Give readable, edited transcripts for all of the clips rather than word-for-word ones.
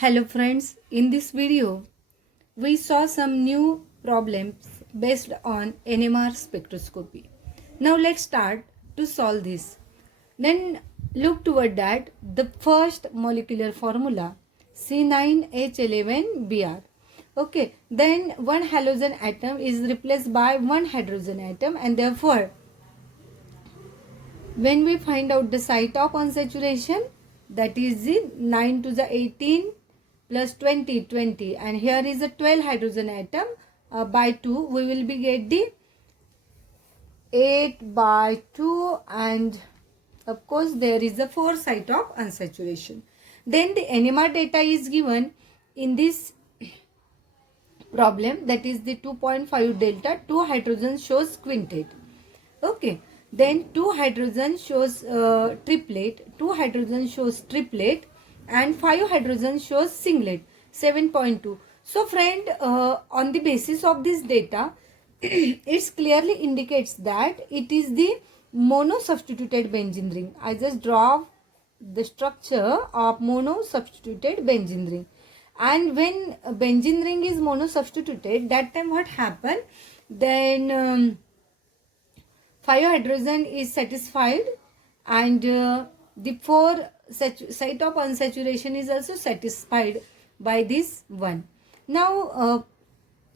Hello friends, in this video we saw some new problems based on NMR spectroscopy. Now let's start to solve this. Then look toward that the first molecular formula C9H11Br. Okay, then one halogen atom is replaced by one hydrogen atom, and therefore when we find out the site of unsaturation, that is the 9 to the 18 plus 20, 20, and here is a 12 hydrogen atom by 2, we will be get the 8 by 2, and of course there is the 4 site of unsaturation. Then the NMR data is given in this problem, that is the 2.5 delta, 2 hydrogen shows quintet. Okay, then 2 hydrogen shows triplet, 2 hydrogen shows triplet, and 5 hydrogen shows singlet, 7.2. So friend, on the basis of this data it clearly indicates that it is the mono substituted benzene ring. I just draw the structure of mono substituted benzene ring, and when benzene ring is mono substituted, that time what happen, then 5 hydrogen is satisfied, and the 4 site of unsaturation is also satisfied by this one. Now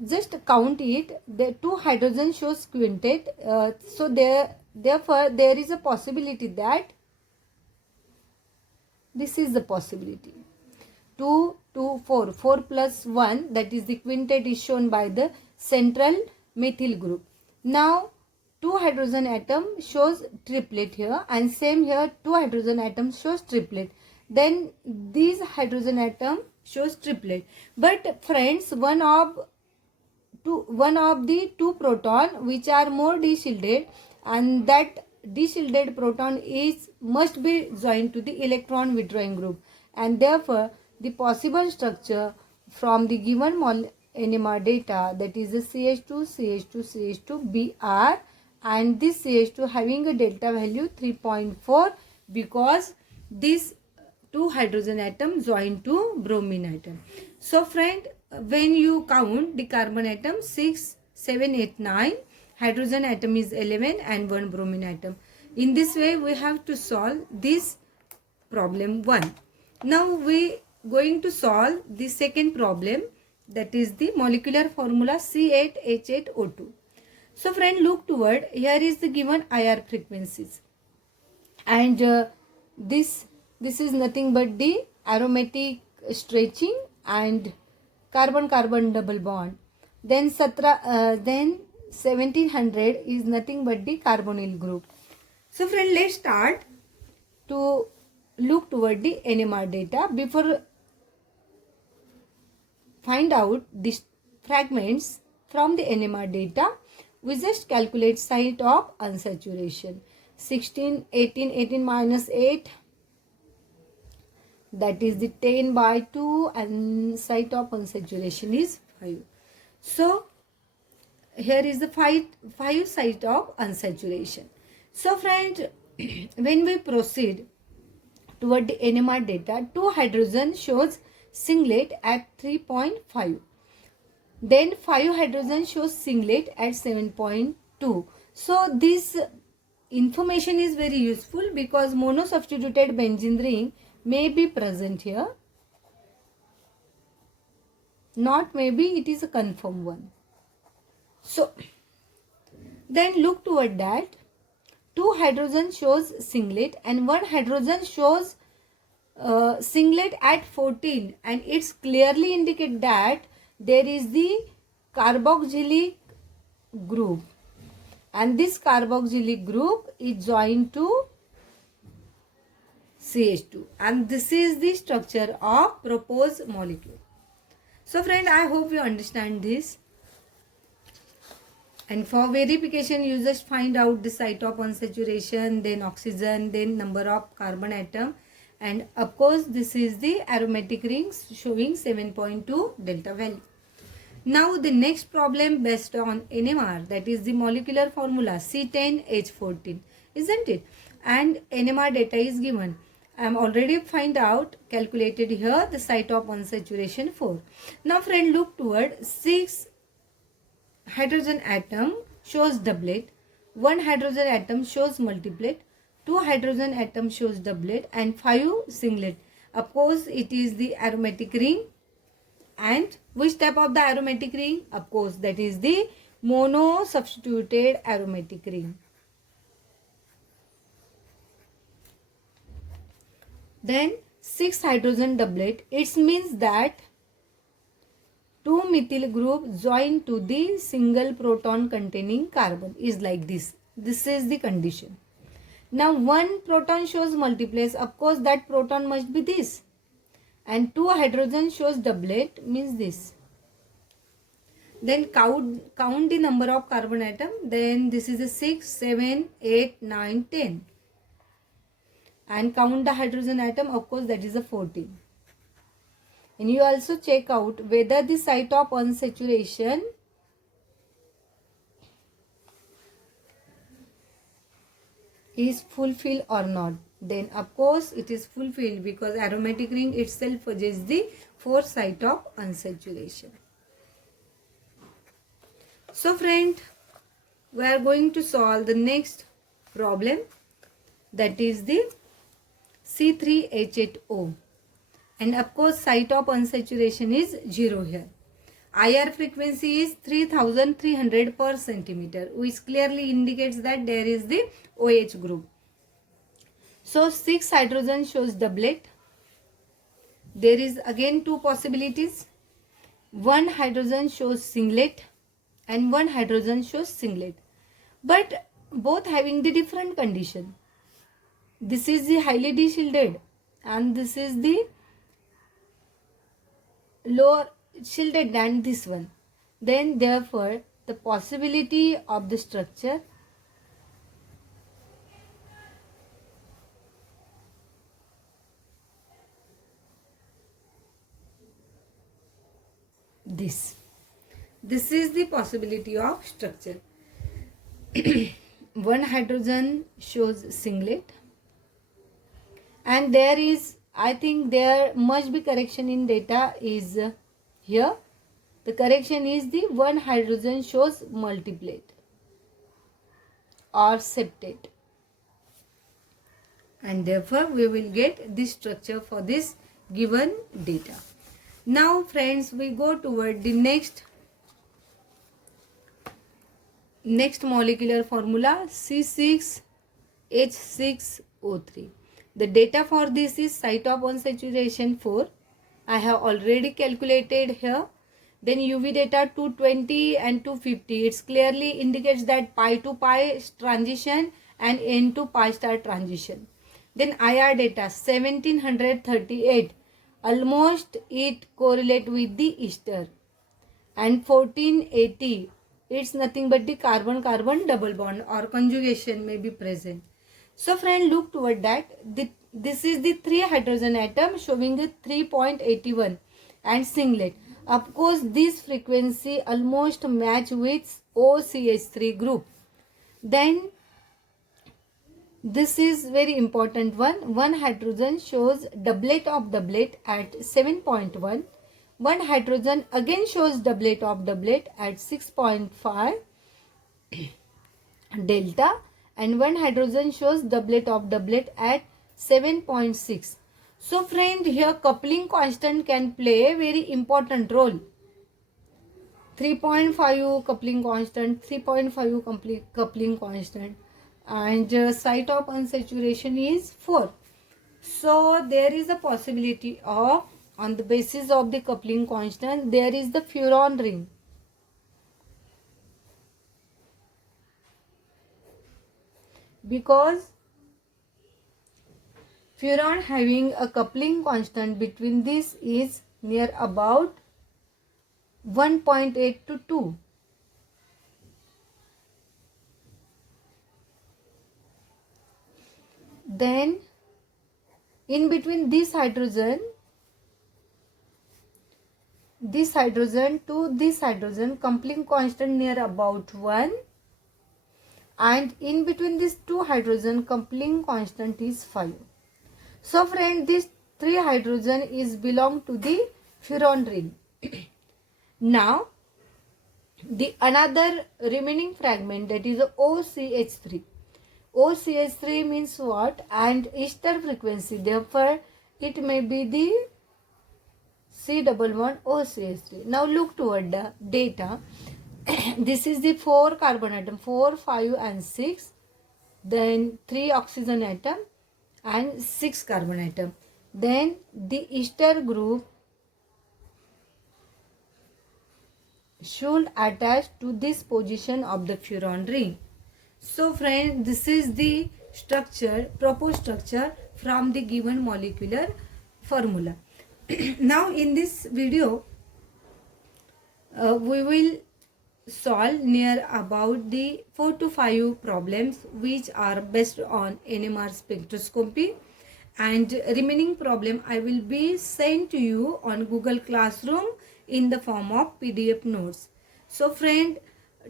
just count it, the 2 hydrogen shows quintet, so therefore there is a possibility that this is the possibility 2, 2, 4, 4 plus 1, that is the quintet is shown by the central methyl group. Now 2 hydrogen atom shows triplet here, and same here 2 hydrogen atom shows triplet. Then these hydrogen atom shows triplet. But friends, one of the 2 proton which are more d-shielded, and that d-shielded proton must be joined to the electron withdrawing group, and therefore the possible structure from the given NMR data, that is the CH2, CH2, CH2, Br, and this CH2 having a delta value 3.4 because this 2 hydrogen atom joined to bromine atom. So friend, when you count the carbon atom 6, 7, 8, 9, hydrogen atom is 11 and 1 bromine atom. In this way we have to solve this problem 1. Now we going to solve the second problem, that is the molecular formula C8H8O2. So friend, look toward, here is the given IR frequencies, and this is nothing but the aromatic stretching and carbon-carbon double bond. Then 1700 is nothing but the carbonyl group. So friend, let's start to look toward the NMR data. Before find out these fragments from the NMR data, we just calculate site of unsaturation. 16, 18, 18 minus 8, that is the 10 by 2, and site of unsaturation is 5. So here is the 5 site of unsaturation. So friend, when we proceed toward the NMR data, 2 hydrogen shows singlet at 3.5. Then 5 hydrogen shows singlet at 7.2. So this information is very useful because mono substituted benzene ring may be present here. Not maybe, it is a confirmed one. So then look toward that. 2 hydrogen shows singlet and 1 hydrogen shows singlet at 14, and it's clearly indicate that there is the carboxylic group, and this carboxylic group is joined to CH2, and this is the structure of proposed molecule. So friend, I hope you understand this, and for verification you just find out the site of unsaturation, then oxygen, then number of carbon atom, and of course this is the aromatic rings showing 7.2 delta value. Now the next problem based on NMR, that is the molecular formula C10H14, isn't it? And NMR data is given, I am already find out calculated here the site of unsaturation 4. Now friend, look toward 6 hydrogen atom shows doublet, 1 hydrogen atom shows multiplet, 2 hydrogen atom shows doublet and 5 singlet. Of course it is the aromatic ring. And which type of the aromatic ring? Of course that is the mono substituted aromatic ring. Then 6 hydrogen doublet, it means that 2 methyl group join to the single proton containing carbon is like this. This is the condition. Now 1 proton shows multiples, of course that proton must be this. And 2 hydrogen shows doublet means this. Then count the number of carbon atom. Then this is a 6, 7, 8, 9, 10. And count the hydrogen atom, of course that is a 14. And you also check out whether the site of unsaturation is fulfilled or not. Then of course it is fulfilled because aromatic ring itself possesses the 4 site of unsaturation. So friend, we are going to solve the next problem, that is the C3H8O. And of course site of unsaturation is 0 here. IR frequency is 3300 per centimeter, which clearly indicates that there is the OH group. So 6 hydrogen shows doublet. There is again 2 possibilities. 1 hydrogen shows singlet and 1 hydrogen shows singlet. But both having the different condition. This is the highly de-shielded and this is the lower shielded than this one. Then therefore the possibility of the structure this is the possibility of structure. 1 hydrogen shows singlet, and there is, I think there must be correction in data is here. The correction is the 1 hydrogen shows multiplet or septate, and therefore we will get this structure for this given data. Now friends, we go toward the next molecular formula, C6H6O3. The data for this is site of unsaturation 4. I have already calculated here. Then UV data 220 and 250. It clearly indicates that pi to pi transition and N to pi star transition. Then IR data 1738. Almost it correlate with the ester. And 1480. It's nothing but the carbon-carbon double bond or conjugation may be present. So friend, look toward that. This is the 3 hydrogen atom showing the 3.81 and singlet. Of course, this frequency almost match with OCH3 group. Then this is very important one. 1 hydrogen shows doublet of doublet at 7.1. 1 hydrogen again shows doublet of doublet at 6.5 delta, and 1 hydrogen shows doublet of doublet at 7.6. So friend, here coupling constant can play a very important role. 3.5 coupling constant, 3.5 coupling constant, and site of unsaturation is 4. So there is a possibility of, on the basis of the coupling constant, there is the furan ring. Because furan having a coupling constant between this is near about 1.8 to 2. Then in between this hydrogen to this hydrogen, coupling constant near about 1, and in between these two hydrogen, coupling constant is 5. So friend, this 3 hydrogen is belong to the furan ring. Now the another remaining fragment, that is OCH3. OCH3 means what? And ester frequency, therefore it may be the C11 OCH3. Now look toward the data. This is the 4 carbon atom, 4, 5 and 6. Then 3 oxygen atom and 6 carbon atom. Then the ester group should attach to this position of the furan ring. So friends, this is the structure, proposed structure from the given molecular formula. Now in this video, we will solve near about the 4 to 5 problems which are based on NMR spectroscopy, and remaining problem I will be sent to you on Google Classroom in the form of PDF notes. So friend,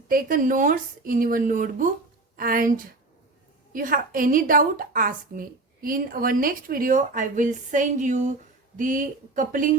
take a notes in your notebook, and you have any doubt, ask me. In our next video I will send you the coupling